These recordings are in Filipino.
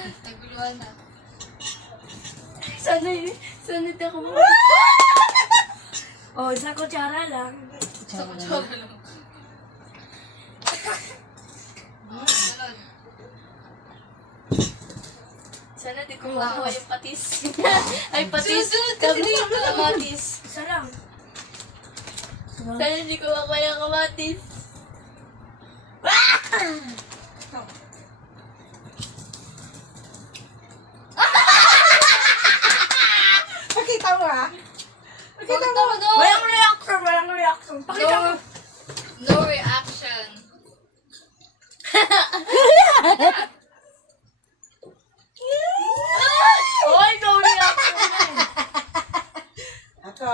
Naguluhan na. Sana di ako mo. Oh, sa kutsara lang. Sa kutsara lang. Sunod. Sana di ko makuha yung patis. Ay, patis. Sunod kasi di yung kamatis. Isa lang. Sana di ko makuha yung kamatis. Pakita mo ah. Pakita Pakita mo. mo daw. Walang reaction, walang reaction. Pakita mo. No reaction. Oy, no reaction. Ako.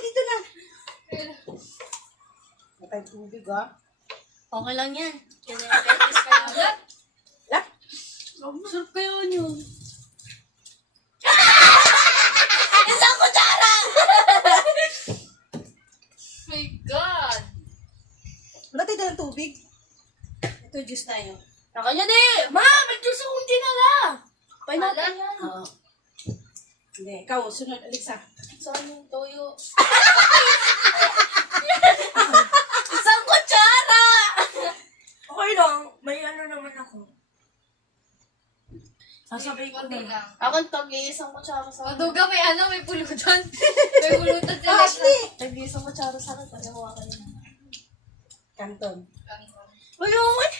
Dito na. Matay tubig ah. Okay lang yan. Kasi petis kayo. Lap. Masarap kayo yun. Isang kutsara! My God. Wala tayo ng tubig. Ito juice tayo. Naka niya di! Ma! May juice akong dinala! Pay natin yan. Oo. Hindi, ikaw, sunod, Alexa. Saan yung toyo? Isang kutsara! Okay lang. May ano naman ako. Sasabihin ko Konti na. lang. Ako tag-iisang kutsara sa akin. Maduga may ano, may pulutan. May pulutan sa Ashley! Tag-iisang kutsara sa akin. Pagawa ka yun. Canton. Uy, uy!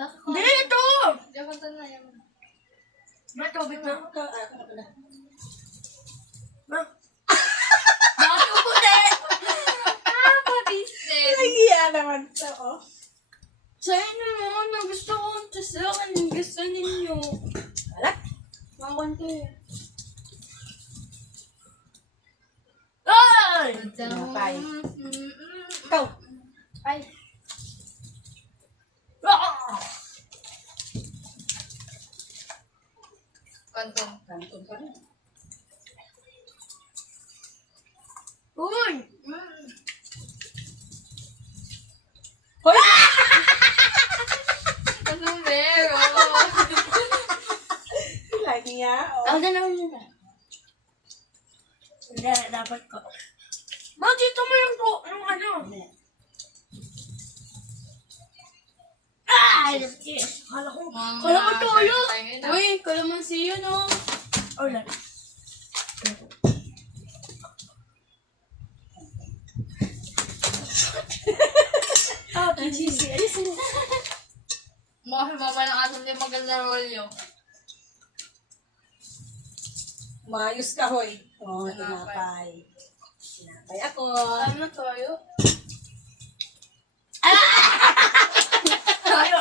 Hindi, ito! Japan na yan. May tubig na. Ako na. Ma! Bakit yung puti? Pabisin. Nahiya naman ito, oh. Sa inyo naman, ang gusto ko. Tapos sa akin, yung gusto ninyo. Wala. Makunti. Ay! Tinapay. Ikaw. Ay! Ah! Kanton. Canton pa rin. Uy! Hoy! Ano meron? Lagi niya, oh. Ako na naman yun ah. Hindi, dapat ko. Ma, dito mo yung ano. Ay! Yes! Kala ko toyo! Uy, kalamansi yun oh. Oh, lang. Ah, cheesy. Ayos mo. Mga mama ng ating di maganda rolyo. Maayos ka, hoy. Oh, Tinapay. tinapay ako. Ano toyo? Toyo!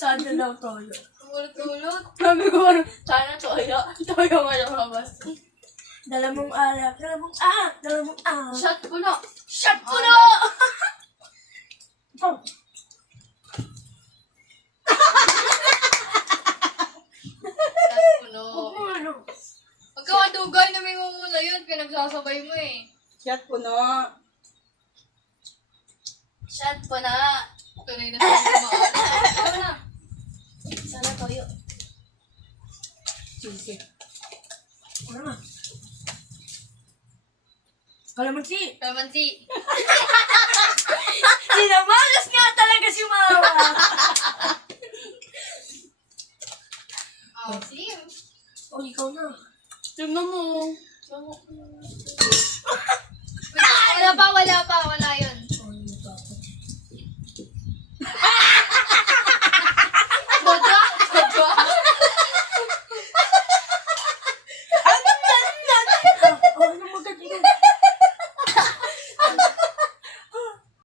Saan na daw toyo? Tulot-tulot. Sabi ko, sana toyo. Toyo nga lumabas. Dala mong alak. Dala mong Shot puno. Shot puno! Oh. Puno. Ano? Pagka madugay, namin mo muna yun. Pinagsasabay mo eh. Shot puno. Shot puno. Tunay na sa mga ano na. Sana toyo. Cheesy. Ano na? Kalamansi. Kamansi. Sinamalas nga talaga si Mama. Oh, sim. Oh, ikaw na. Tingnan mo.